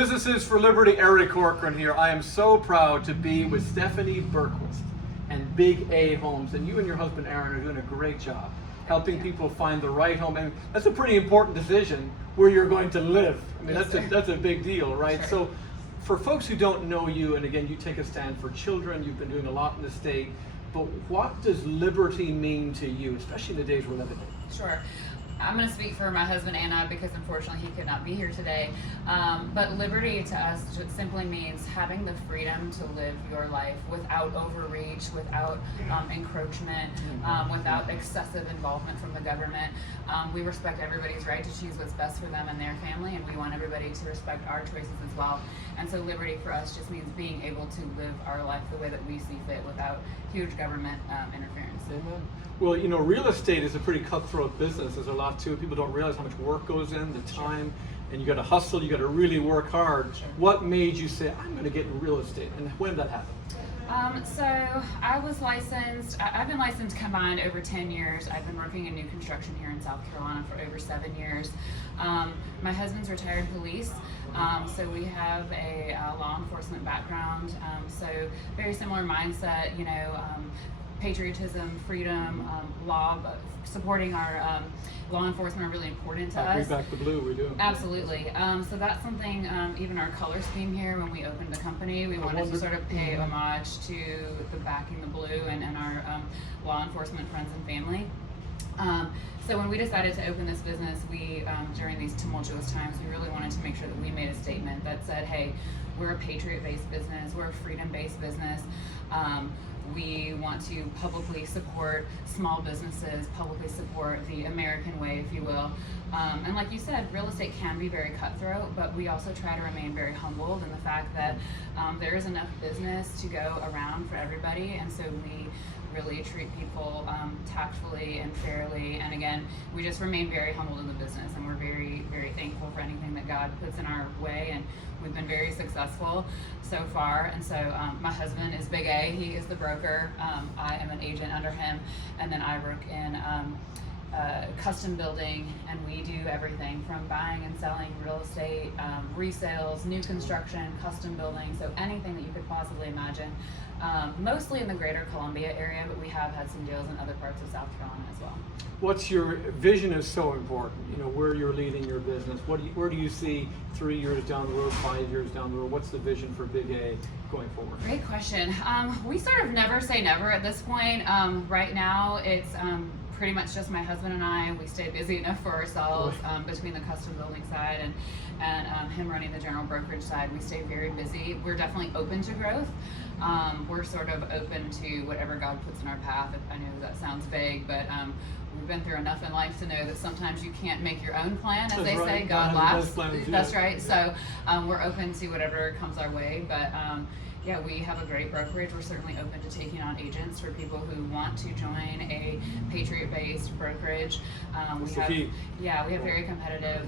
Businesses for Liberty, Eric Corcoran here. I am so proud to be with Stephanie Berquist and Big A Homes. And you and your husband Aaron are doing a great job helping people find the right home. And that's a pretty important decision where you're going to live. I mean, that's a big deal, right? Sure. So for folks who don't know you, and again, you take a stand for children, you've been doing a lot in the state, but what does liberty mean to you, especially in the days we're living in? Sure. I'm going to speak for my husband and I because unfortunately he could not be here today. But liberty to us just simply means having the freedom to live your life without overreach, without encroachment, without excessive involvement from the government. We respect everybody's right to choose what's best for them and their family, and we want everybody to respect our choices as well. And so liberty for us just means being able to live our life the way that we see fit without huge government interference. Amen. Well, you know, real estate is a pretty cutthroat business. There's a lot to it. People don't realize how much work goes in, the time, and you got to hustle, you got to really work hard. Sure. What made you say, I'm going to get in real estate, and when did that happen? So I was licensed, I've been licensed combined over 10 years. I've been working in new construction here in South Carolina for over 7 years. My husband's retired police, so we have a law enforcement background, so very similar mindset, you know, patriotism, freedom, law, but supporting our law enforcement are really important to us. Bring back the blue, we do. Absolutely. So that's something, even our color scheme here, when we opened the company, we wanted to sort of pay homage to the backing the blue and our law enforcement friends and family. So when we decided to open this business, we, during these tumultuous times, we really wanted to make sure that we made a statement that said, hey, we're a patriot-based business, we're a freedom-based business. We want to publicly support small businesses, publicly support the American way, if you will. And like you said, real estate can be very cutthroat, but we also try to remain very humbled in the fact that there is enough business to go around for everybody, and so we really treat people tactfully and fairly. And again, we just remain very humbled in the business, and we're very, very thankful for anything that God puts in our way, and we've been very successful so far. And so my husband is Big A, he is the broker, I am an agent under him, and then I work in custom building, and we do everything from buying and selling real estate, resales, new construction, custom building, so anything that you could possibly imagine. Mostly in the greater Columbia area, but we have had some deals in other parts of South Carolina as well. What's your vision is so important, you know, where you're leading your business. Where do you see 3 years down the road, 5 years down the road? What's the vision for Big A going forward? Great question. We sort of never say never at this point. Right now, it's pretty much just my husband and I. We stay busy enough for ourselves between the custom building side and him running the general brokerage side. We stay very busy. We're definitely open to growth. We're sort of open to whatever God puts in our path. I know that sounds vague, but we've been through enough in life to know that sometimes you can't make your own plan, as they say. God laughs. That's right. So we're open to whatever comes our way, but yeah, we have a great brokerage. We're certainly open to taking on agents for people who want to join a patriot-based brokerage. We have very competitive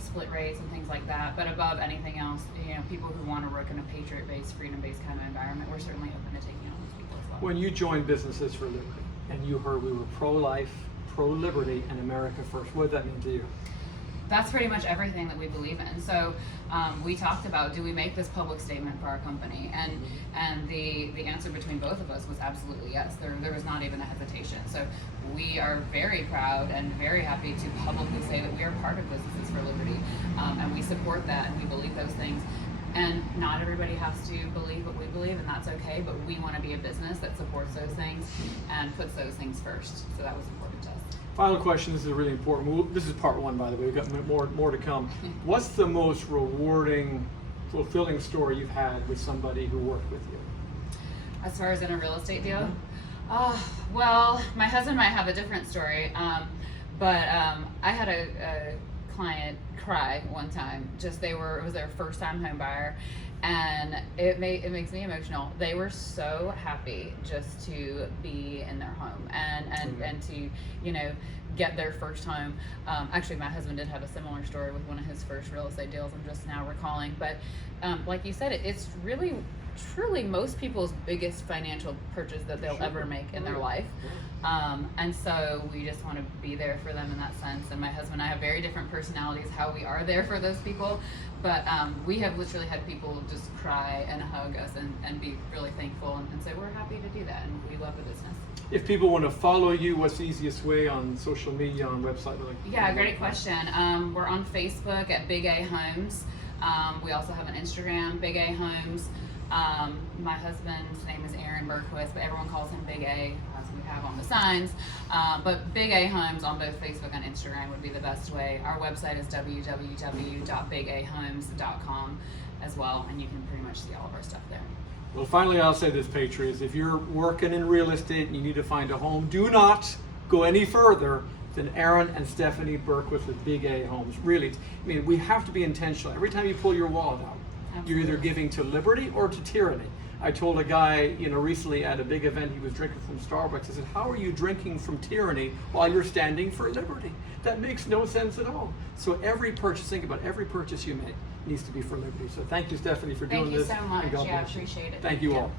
split rates and things like that. But above anything else, you know, people who want to work in a patriot-based, freedom-based kind of environment, we're certainly open to taking on those people as well. When you joined Businesses for Liberty, and you heard we were pro-life, pro-liberty, and America first, what did that mean to you? That's pretty much everything that we believe in. So we talked about, do we make this public statement for our company? And the answer between both of us was absolutely yes. There was not even a hesitation. So we are very proud and very happy to publicly say that we are part of Businesses for Liberty, and we support that, and we believe those things. And not everybody has to believe what we believe, and that's okay, but we want to be a business that supports those things and puts those things first. So that was important to us. Final question, this is really important. This is part one, by the way. We've got more to come. What's the most rewarding, fulfilling story you've had with somebody who worked with you? As far as in a real estate deal? Well, my husband might have a different story, but I had a client cry one time. It was their first time home buyer, and it makes me emotional. They were so happy just to be in their home and to, you know, get their first home. Actually, my husband did have a similar story with one of his first real estate deals I'm just now recalling. But like you said, it's really truly most people's biggest financial purchase that they'll ever make in their life. And so we just want to be there for them in that sense. And my husband and I have very different personalities, how we are there for those people. But we have literally had people just cry and hug us and be really thankful and say, we're happy to do that and we love the business. If people want to follow you, what's the easiest way on social media, on website? Yeah, great question. We're on Facebook at Big A Homes. We also have an Instagram, Big A Homes. My husband's name is Aaron Berquist, but everyone calls him Big A, as we have on the signs. But Big A Homes on both Facebook and Instagram would be the best way. Our website is www.bigahomes.com as well, and you can pretty much see all of our stuff there. Well, finally, I'll say this, Patriots. If you're working in real estate and you need to find a home, do not go any further than Aaron and Stephanie Berquist with Big A Homes. Really, I mean, we have to be intentional. Every time you pull your wallet out, you're either giving to liberty or to tyranny. I told a guy, recently at a big event, he was drinking from Starbucks. I said, how are you drinking from tyranny while you're standing for liberty? That makes no sense at all. So every purchase, think about every purchase you make needs to be for liberty. So thank you, Stephanie, for doing this. Thank you so much. And God Yeah, I bless you. appreciate it. Thank you all.